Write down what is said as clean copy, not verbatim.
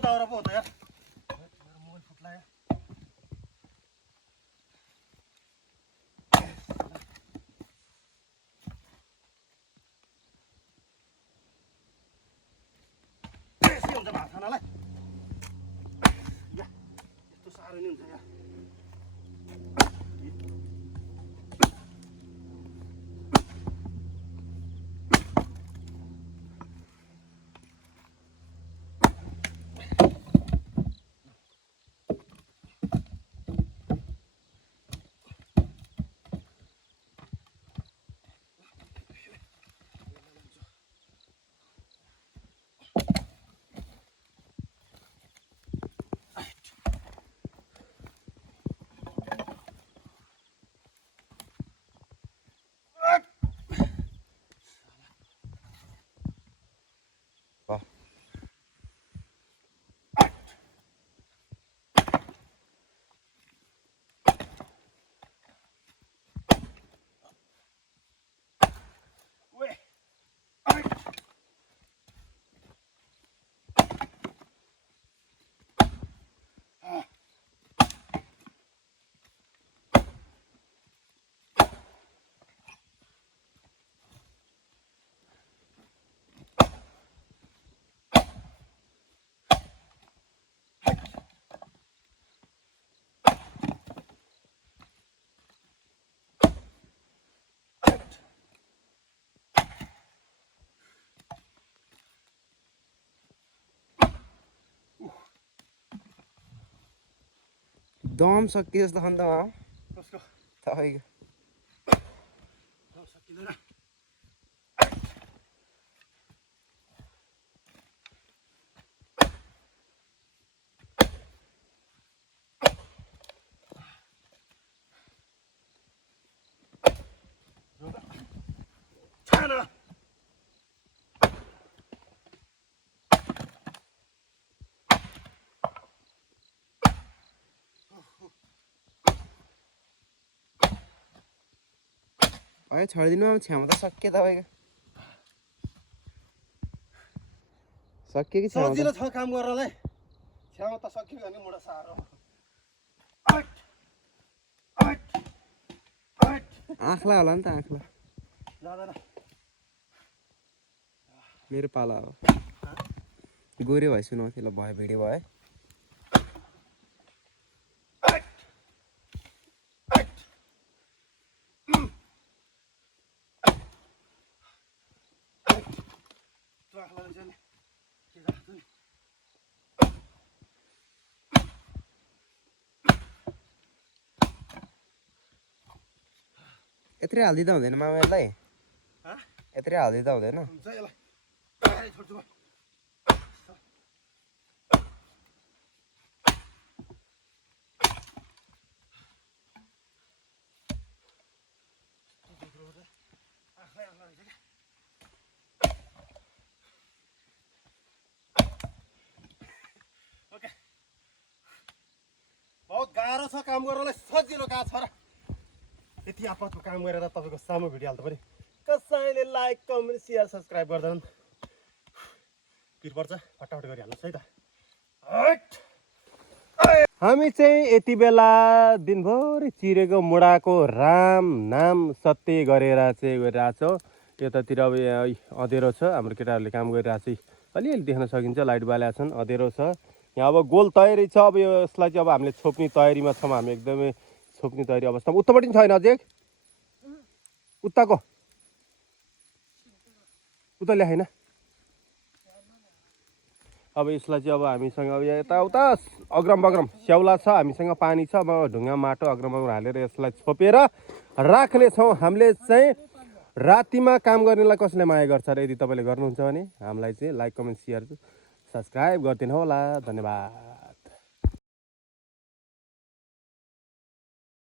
उतावर पो त यार मेरो मोबाइल फुट्ला यार यस्तो हुन्छ भात खानालाई यस्तो साह्रो नि हुन्छ यार दम सकियो जस्तो खन्द कसको तपाईँको सकिँदैन छाना अहिले छोडिदिनु क्षमता सक्यो तपाईँको सक्यो कि सजिलो छ काम गर्नलाई छ्यामा त सक्यो भने मुडा साह्रो आँखला होला नि त आँखला जाँदैन मेरो पाला हो गोरे भइसु नथ्यो ल भयो भिडियो भयो यत्रै हालिदिँदा हुँदैन मामालाई यत्रै हालिदिँदा हुँदैन हुन्छ यसलाई छोड्छु म ओके बहुत गाह्रो छ काम गर्नलाई सजिलो काम छ र यति आपतको काम गरेर तपाईँको सामु भिडियो हाल्दा पनि कसैले लाइक कमेन्ट सेयर सब्सक्राइब गर्दैनन् पिर पर्छ फटाफट गरिहाल्नुहोस् है त हामी चाहिँ यति बेला दिनभरि चिरेको मुढाको राम नाम सत्य गरेर चाहिँ गरिरहेको छौँ यतातिर अब अँधेरो छ हाम्रो केटाहरूले काम गरिरहेको छ अलिअलि देख्न सकिन्छ लाइट बालेका छन् अँधेरो छ यहाँ अब गोल तयारी छ अब यसलाई चाहिँ अब हामीले छोप्ने तयारीमा छौँ हामी एकदमै छोप्ने तयारी अवस्थामा उतापट्टि पनि छैन अझै उताको उता ल्याएन अब यसलाई चाहिँ अब हामीसँग अब यताउता अग्रम बग्रम स्याउला छ हामीसँग पानी छ अब ढुङ्गा माटो अग्रम बग्रम हालेर यसलाई छोपेर राख्नेछौँ हामीले चाहिँ रातिमा काम गर्नेलाई कसले माया गर्छ र यदि तपाईँले गर्नुहुन्छ भने हामीलाई चाहिँ लाइक कमेन्ट सेयर सब्सक्राइब गरिदिनु होला धन्यवाद